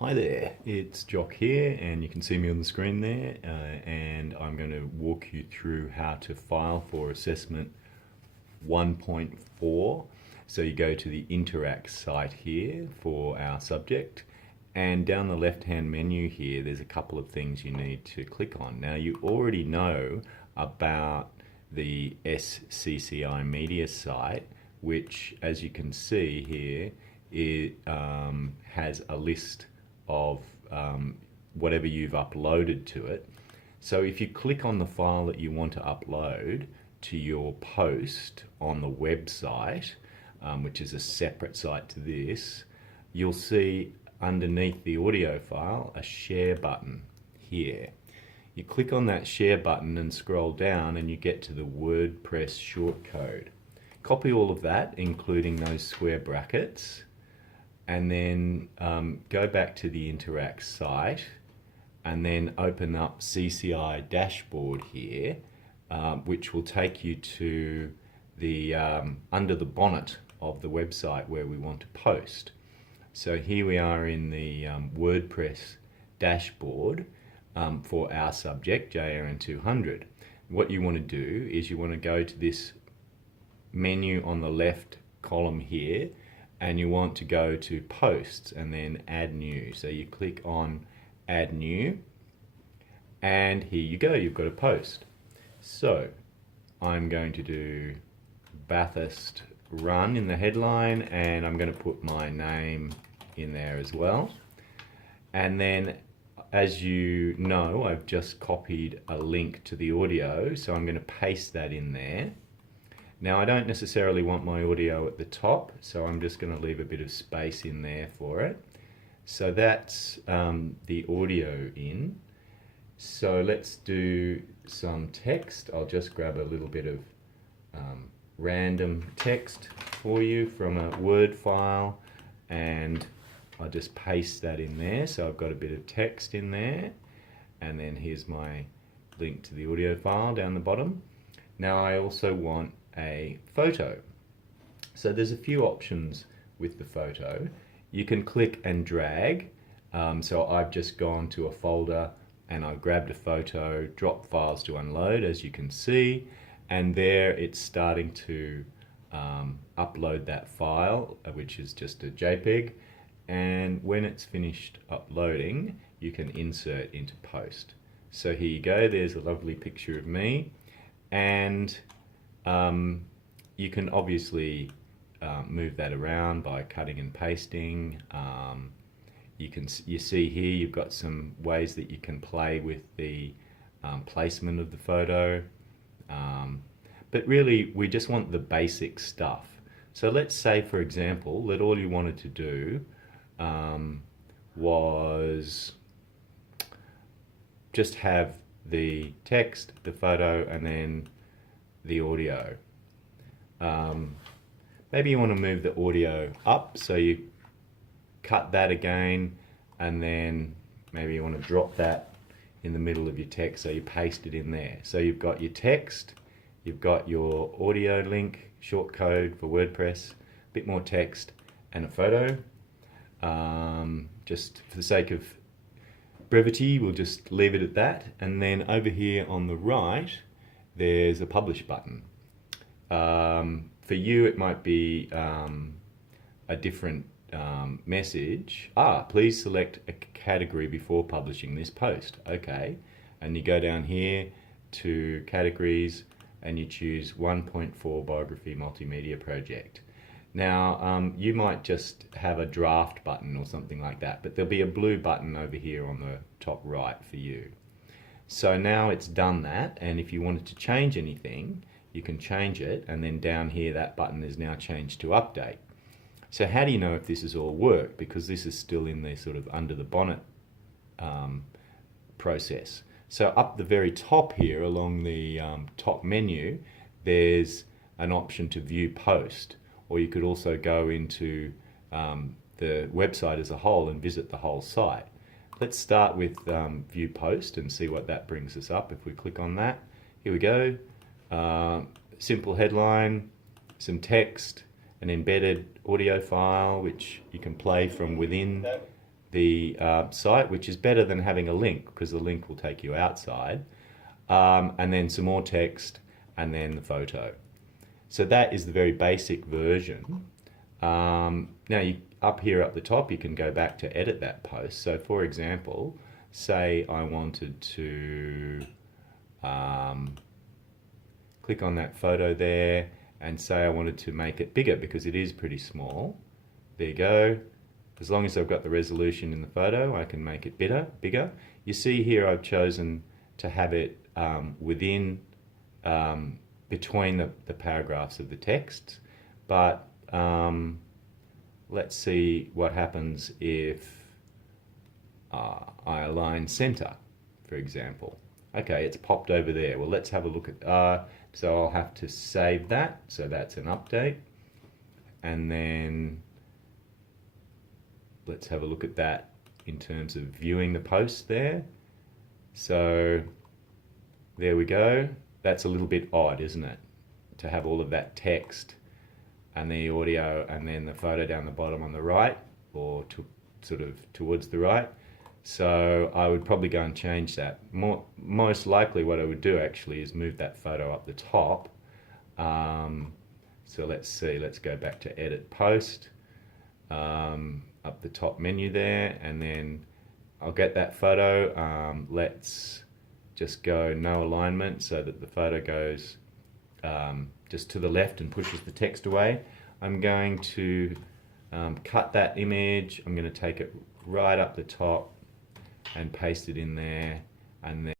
Hi there, it's Jock here, and you can see me on the screen there, and I'm going to walk you through how to file for assessment 1.4. So you go to the Interact site here for our subject, and down the left hand menu here there's a couple of things you need to click on. Now you already know about the SCCI Media site, which, as you can see here, it has a list of whatever you've uploaded to it. So if you click on the file that you want to upload to your post on the website, which is a separate site to this, you'll see underneath the audio file a share button here. You click on that share button and scroll down and you get to the WordPress shortcode. Copy all of that, including those square brackets, and then go back to the Interact site and then open up CCI dashboard here, which will take you to the under the bonnet of the website where we want to post. So here we are in the WordPress dashboard for our subject, JRN200. What you want to do is you want to go to this menu on the left column here, and you want to go to posts and then add new. So you click on add new, and here you go, you've got a post. So I'm going to do Bathurst Run in the headline, and I'm going to put my name in there as well. And then, as you know, I've just copied a link to the audio, so I'm going to paste that in there. Now I don't necessarily want my audio at the top, so I'm just going to leave a bit of space in there for it. So that's the audio in. So let's do some text. I'll just grab a little bit of random text for you from a Word file, and I'll just paste that in there. So I've got a bit of text in there, and then here's my link to the audio file down the bottom. Now I also want a photo. So there's a few options with the photo. You can click and drag. So I've just gone to a folder and I've grabbed a photo, drop files to unload, as you can see, and there it's starting to upload that file, which is just a JPEG, and when it's finished uploading you can insert into post. So here you go, there's a lovely picture of me, and you can obviously move that around by cutting and pasting. You see here you've got some ways that you can play with the placement of the photo, but really we just want the basic stuff. So let's say, for example, that all you wanted to do was just have the text, the photo, and then the audio. Maybe you want to move the audio up, so you cut that again, and then maybe you want to drop that in the middle of your text, so you paste it in there. So you've got your text, you've got your audio link, shortcode for WordPress, a bit more text, and a photo. Just for the sake of brevity, we'll just leave it at that. And then over here on the right, there's a publish button. For you it might be a different message. Please select a category before publishing this post. Okay, and you go down here to categories and you choose 1.4 biography multimedia project. Now you might just have a draft button or something like that, but there'll be a blue button over here on the top right for you. So now it's done that, and if you wanted to change anything, you can change it, and then down here that button is now changed to update. So how do you know if this has all worked? Because this is still in the sort of under the bonnet process. So up the very top here along the top menu, there's an option to view post, or you could also go into the website as a whole and visit the whole site. Let's start with view post and see what that brings us up. If we click on that, here we go. Simple headline, some text, an embedded audio file which you can play from within the site, which is better than having a link because the link will take you outside, and then some more text, and then the photo. So that is the very basic version. Now, up here at the top, you can go back to edit that post. So for example, say I wanted to click on that photo there and say I wanted to make it bigger because it is pretty small. There you go. As long as I've got the resolution in the photo, I can make it bigger. You see here I've chosen to have it within, between the paragraphs of the text. But let's see what happens if I align center, for example. Okay, it's popped over there. Well, let's have a look at, so I'll have to save that. So that's an update. And then let's have a look at that in terms of viewing the post there. So there we go. That's a little bit odd, isn't it? To have all of that text and the audio and then the photo down the bottom on the right, or sort of towards the right. So I would probably go and change that. Most likely what I would do actually is move that photo up the top. So let's see, let's go back to edit post, up the top menu there, and then I'll get that photo. Let's just go no alignment so that the photo goes just to the left and pushes the text away. I'm going to cut that image. I'm going to take it right up the top and paste it in there, and then